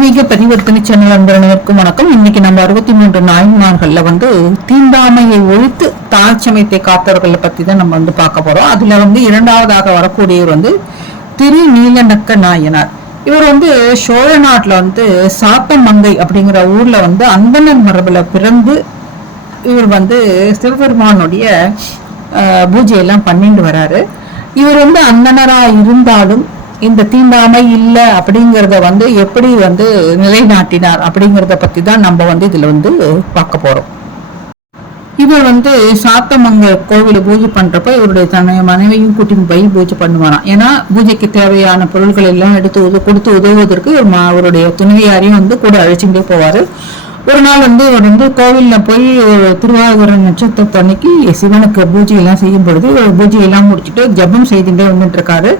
ஆன்மீக பரிவர்த்தனை சேனல் அன்பர்களுக்கும் வணக்கம். இன்னைக்கு நம்ம அறுபத்தி மூன்று நாயன்மார்கள்ல வந்து தீண்டாமையை ஒழித்து தாழ்ச்சமயத்தை காத்தவர்களை பத்தி தான் நம்ம வந்து பார்க்க போறோம். அதுல வந்து இரண்டாவதாக வரக்கூடியவர் வந்து திரு நீலநக்க நாயனார். இவர் வந்து சோழ நாட்டுல வந்து சாத்தமங்கை அப்படிங்கிற ஊர்ல வந்து அந்தனர் மரபுல பிறந்து இவர் வந்து சிவபெருமானுடைய பூஜையெல்லாம் பண்ணிட்டு வராரு. இவர் வந்து அந்தனரா இருந்தாலும் இந்த தீண்டாமை இல்லை அப்படிங்கிறத வந்து எப்படி வந்து நிலைநாட்டினார் அப்படிங்கிறத பத்தி தான் நம்ம வந்து இதுல வந்து பார்க்க போறோம். இவர் வந்து சாத்தமங்க கோவில பூஜை பண்றப்ப இவருடைய தன்னுடைய மனைவியும் கூட்டின்னு போய் பூஜை பண்ணுவாராம். ஏன்னா பூஜைக்கு தேவையான பொருட்கள் எல்லாம் எடுத்து உத கொடுத்து உதவுவதற்கு மா- அவருடைய துணைவியாரையும் வந்து கூட அழைச்சிட்டே போவாரு. ஒரு நாள் வந்து இவர் வந்து கோவில்ல போய் ஒரு திருவாரூர நட்சத்திரத்து அன்னைக்கு சிவனுக்கு பூஜை எல்லாம் செய்யும் பொழுது பூஜை எல்லாம் முடிச்சுட்டு ஜெபம் செய்துட்டே வந்துட்டு இருக்காரு.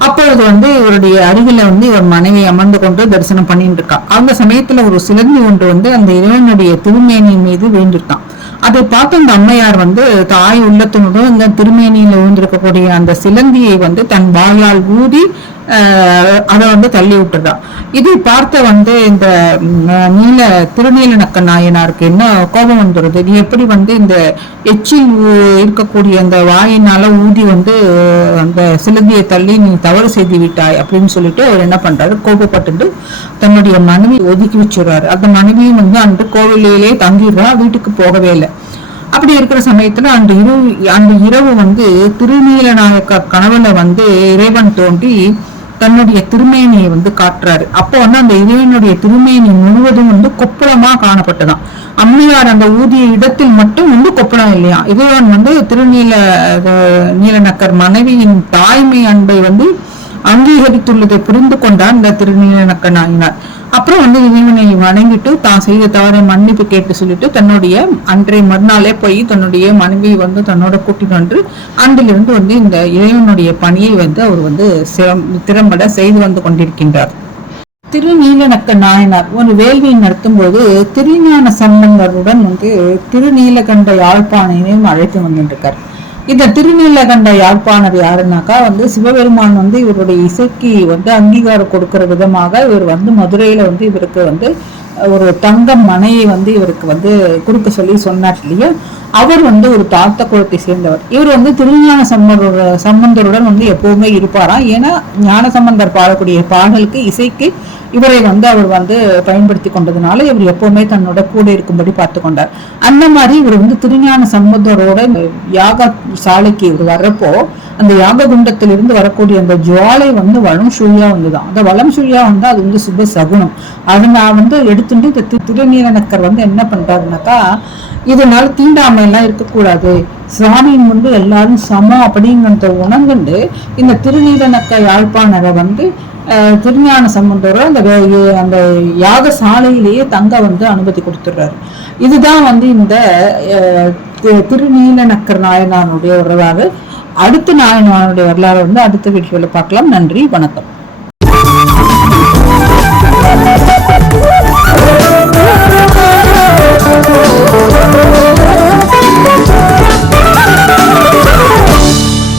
அப்பொழுது வந்து இவருடைய அருகில வந்து இவர் மனைவி அமர்ந்து கொண்டு தரிசனம் பண்ணிட்டு இருக்கா அந்த சமயத்துல ஒரு சிலந்தி ஒன்று வந்து அந்த இறைவனுடைய திருமேனி மீது வீண்டிருக்கான் அதை பார்த்து அந்த அம்மையார் வந்து தாய் உள்ளத்தினுடன் இந்த திருமேனியில விழுந்திருக்கக்கூடிய அந்த சிலந்தியை வந்து தன் வாயால் ஊதி அதை வந்து தள்ளி விட்டுறா இதை பார்த்த வந்து இந்த நீல திருநீலநக்க நாயனாருக்கு என்ன கோபம் வந்துடுது நீ எப்படி வந்து இந்த எச்சில் இருக்கக்கூடிய அந்த வாயினால ஊதி வந்து அந்த சிலந்தியை தள்ளி நீ தவறு செய்து விட்டாய் அப்படின்னு சொல்லிட்டு அவர் என்ன பண்றாரு? கோபப்பட்டு தன்னுடைய மனைவி ஒதுக்கி வச்சுடுறாரு. அந்த மனைவியும் வந்து அன்று கோவிலேயே தங்கிடுறா வீட்டுக்கு போகவே இல்லை. அப்படி இருக்கிற சமயத்துல அந்த இரவு அந்த இரவு வந்து திருநீலநாயக்க கனவுல வந்து இறைவன் தோன்றி தன்னுடைய திருமேனியை வந்து காட்டுறாரு. அப்போ வந்து அந்த இறைவனுடைய திருமேனி முழுவதும் வந்து கொப்புளமா காணப்பட்டதான் அம்மையார் அந்த ஊதிய இடத்தில் மட்டும் வந்து கொப்புளம் இல்லையா? இறைவன் வந்து திருநீல நீலநக்கர் மனைவியின் தாய்மை அன்பை வந்து அங்கீகரித்துள்ளதை புரிந்து கொண்டார் இந்த திருநீலநக்க நாயினார். அப்புறம் வந்து இறைவனை வணங்கிட்டு தான் செய்த தவறை மன்னிப்பு கேட்டு சொல்லிட்டு தன்னுடைய அன்றைய மறுநாளே போய் தன்னுடைய மனைவி வந்து தன்னோட கூட்டிட்டு வந்து அன்றிலிருந்து வந்து இந்த இறைவனுடைய பணியை வந்து அவர் வந்து திறம்பட செய்து வந்து கொண்டிருக்கின்றார். திருநீலநக்க நாயனார் ஒரு வேள்வியை நடத்தும் போது திருஞான சம்பந்தருடன் வந்து திருநீலகண்ட யாழ்ப்பாணையையும் அழைத்து வந்துருக்கார். இந்த திருநீலகண்ட யாழ்ப்பாணர் யாருன்னாக்கா வந்து சிவபெருமான் வந்து இவருடைய இசைக்கு வந்து அங்கீகாரம் கொடுக்கிற விதமாக இவர் வந்து மதுரையில வந்து இவருக்கு வந்து ஒரு தங்க மனையை வந்து இவருக்கு வந்து கொடுக்க சொல்லி சொன்னார் இல்லையா? அவர் வந்து ஒரு தாத்த குலத்தை சேர்ந்தவர். இவர் வந்து திருஞான சம்பந்தரோட சம்பந்தருடன் வந்து எப்பவுமே இருப்பாராம். ஏன்னா ஞான சம்பந்தர் பாடக்கூடிய பாடலுக்கு இசைக்கு இவரை வந்து அவர் வந்து பயன்படுத்தி கொண்டதுனால இவர் எப்பவுமே தன்னோட கூட இருக்கும்படி பார்த்து கொண்டார். அந்த மாதிரி இவர் வந்து திருஞான சம்பந்தரோட யாக சாலைக்கு இவர் வர்றப்போ அந்த யாக குண்டத்திலிருந்து வரக்கூடிய அந்த ஜுவாலை வந்து வளம் சுழியா வந்துதான். அந்த வளம் சுழியா வந்து அது வந்து சுப சகுனம். அது நான் வந்து எடுத்துட்டு இந்த தி- திருநீலநக்கர் வந்து என்ன பண்றாருனாக்கா இதனால தீண்டாமை எல்லாம் இருக்கக்கூடாது. சுவாமியின் முன்பு எல்லாரும் சமம் அப்படிங்கிறத உணர்ந்துண்டு இந்த திருநீலநக்க யாழ்ப்பாணரை வந்து திருஞான சம்பந்தரோ அந்த அந்த யாக சாலையிலேயே தங்க வந்து அனுமதி கொடுத்துடுறாரு. இதுதான் வந்து இந்த திருநீலநக்கர் நாயனானுடைய வரலாறு அடுத்த நாயனானுடைய வரலாறு வந்து அடுத்த வீடியோவில் பார்க்கலாம். நன்றி வணக்கம்.